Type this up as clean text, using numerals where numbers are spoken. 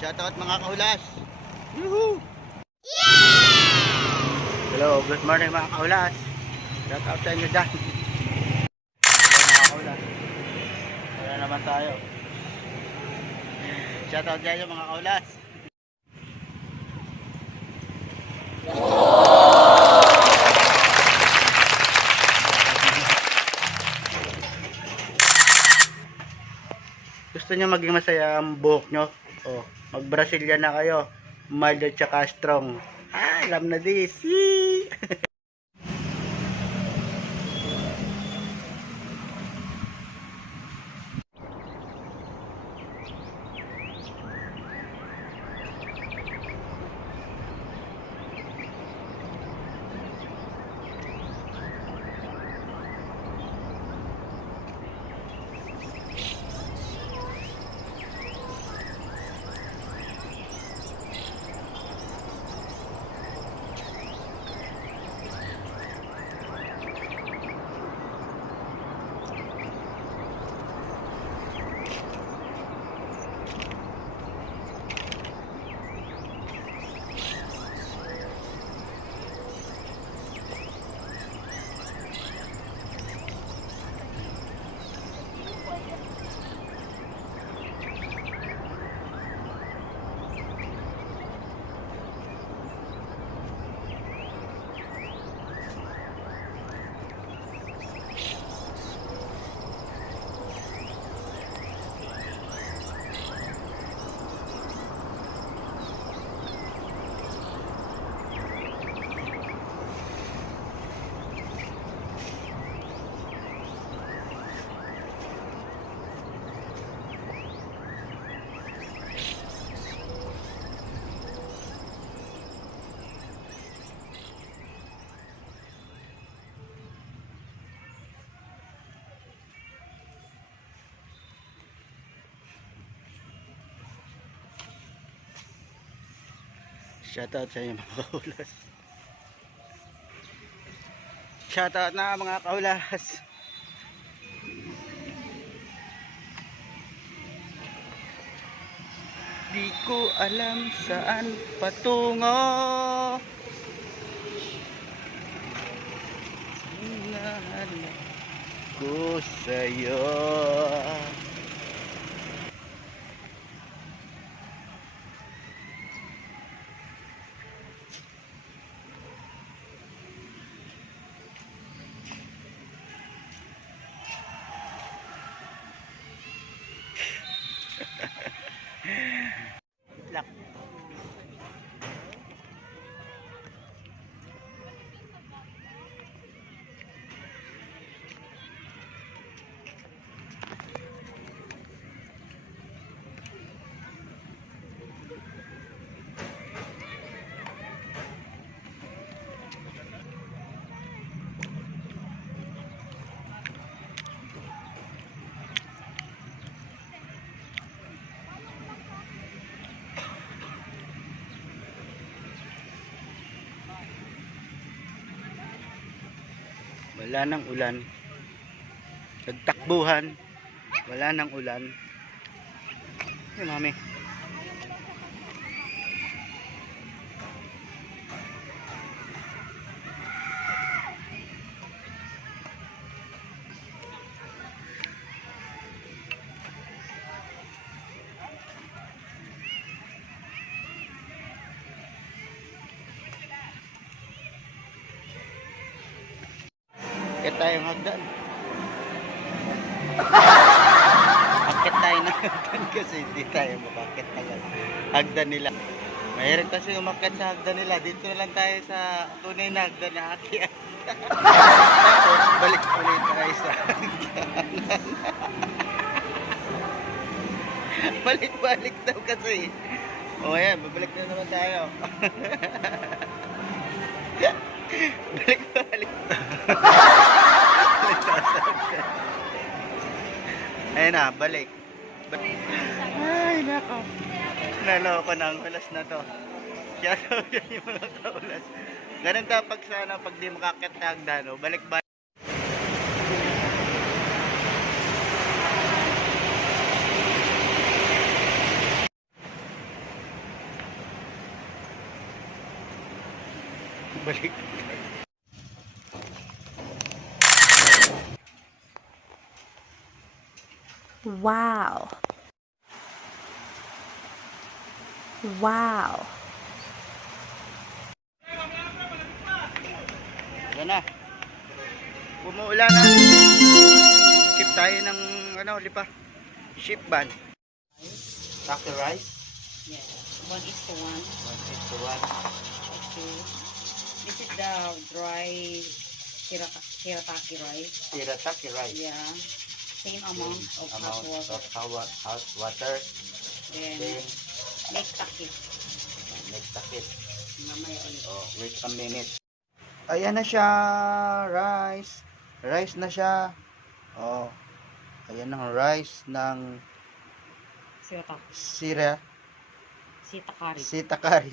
Shoutout mga kaulas. Yuhu! Hello, good morning mga kaulas. Shoutout sa inyo dyan. Hello mga kaulas. Wala naman tayo. Shoutout sa inyo mga kaulas. Gusto nyo maging masaya ang buhok nyo? O, mag Brazilian na kayo. Mild at saka strong. Ah, alam na this. Shoutout sa inyo mga kaulas. Shoutout na mga kaulas. Di ko alam saan patungo. Hinahanap ko sa'yo. Lak. Wala nang ulan. Nagtakbuhan. Wala nang ulan. Hey, mami. Akit tayong hagdan. Akit tayo ng hagdan kasi hindi tayo makakit agad. Hagdan nila. Mahirap kasi umakit sa hagdan nila. Dito na lang tayo sa tunay na hagdan na akyat. Tapos balik ulit tayo sa hagdan. Balik-balik daw kasi. O yan, babalik na naman tayo. Balik-balik. Ayun na, balik. Ay, nako. Naloko na ang ulas na to. Kaya yan yung mga kaulas. Ganun daw pag sana, pag di makakit na hagdan, balik-balik. Balik. Wow. Wow. Yan na. Umuulan na. Skip tayo ng lipa. Ship ban. Sake rice. Yeah, 1:1. 1:1. Okay. This is the dry shirataki rice. Shirataki rice. Yeah. Same amount of hot water. Of hot water. Then, Then, make takip. next takip. Mamaya ulit. Oh, wait a minute. Ayan na siya. Rice. Rice na siya. Oh. Ayan ang rice ng Shirataki. sira. Sitakari. Sitakari.